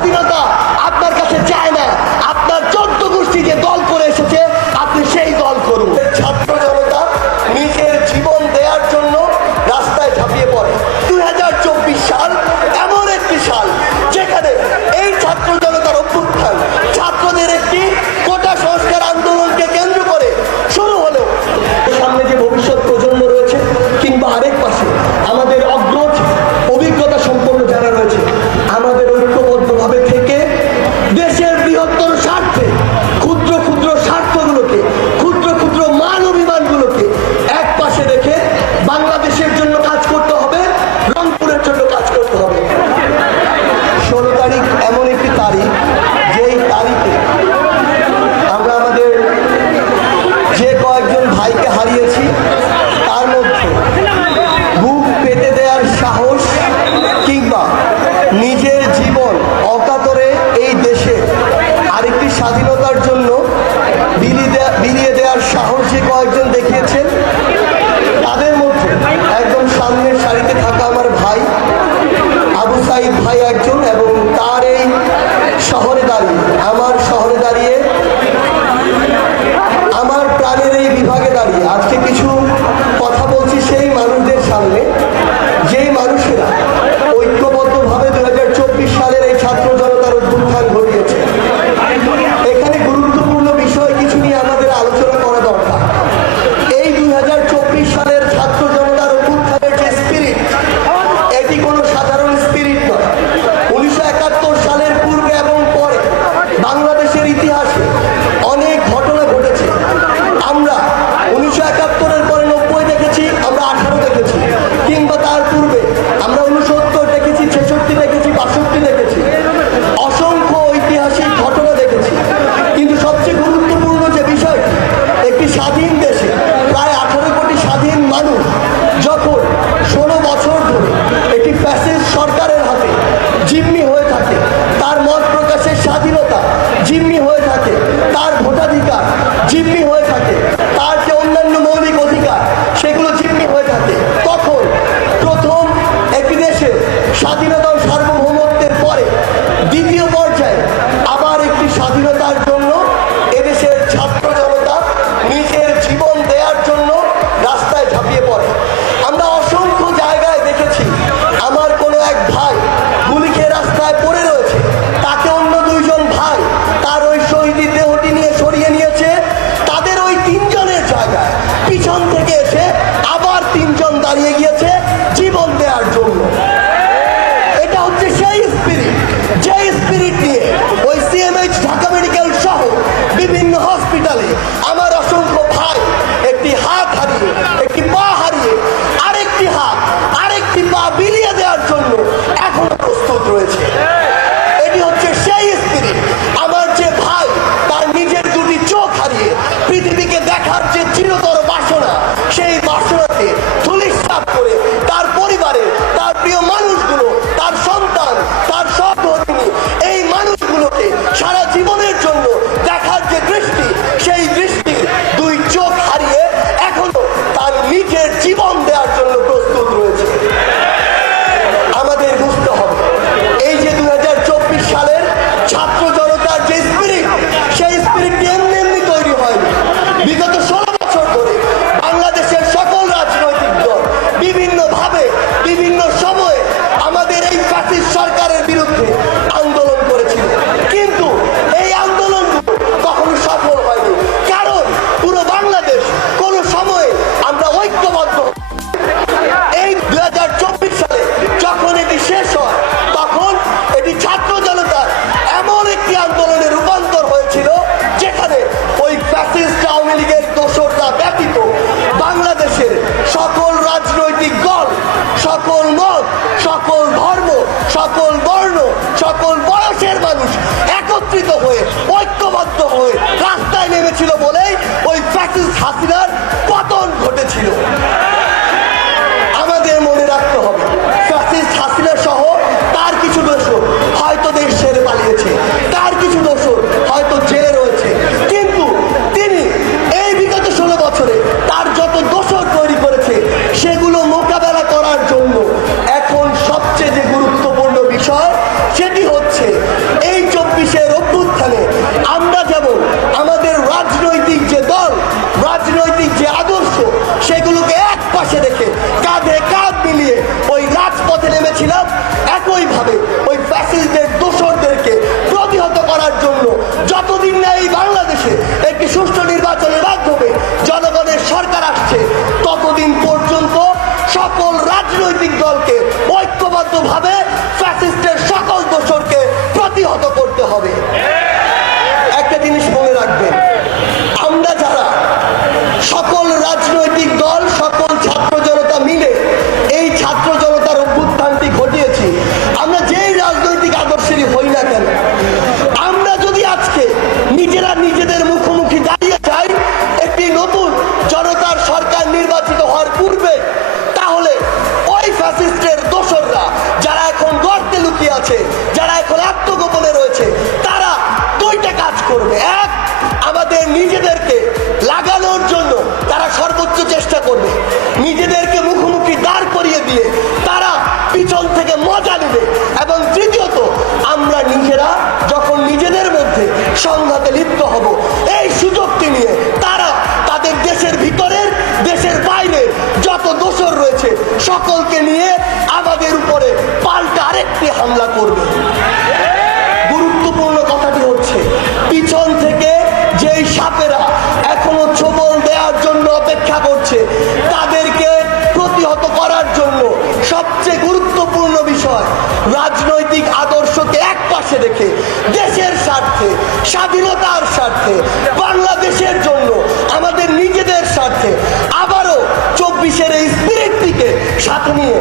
স্বাধীনতা ইতিহাসে দ্বিতীয় পর্যায়ে একত্রিত হয়ে ঐক্যবদ্ধ হয়ে রাস্তায় নেমেছিল বলেই ওই ফ্যাসিস্ট হাসিনার পতন ঘটেছিল। রাজনৈতিক দলকে ঐক্যবদ্ধভাবে নিজেদেরকে লাগানোর জন্য তারা সর্বোচ্চ চেষ্টা করবে। নিজেদেরকে মুখোমুখি দাঁড় করিয়ে দিয়ে তারা পিছন থেকে মজা নেবে। এবং তৃতীয়ত, আমরা নিজেরা যখন নিজেদের মধ্যে সংঘাতে লিপ্ত হব, এই সুযোগটি নিয়ে তারা তাদের দেশের ভিতরের, দেশের বাইরের যত দোষর রয়েছে, সকলকে নিয়ে আমাদের উপরে পাল্টা আরেকটি হামলা করবে। রেখে দেশের স্বার্থে, স্বাধীনতার স্বার্থে, বাংলাদেশের জন্য, আমাদের নিজেদের স্বার্থে আবারও চব্বিশের এই স্পিরিটটিকে সাথে নিয়ে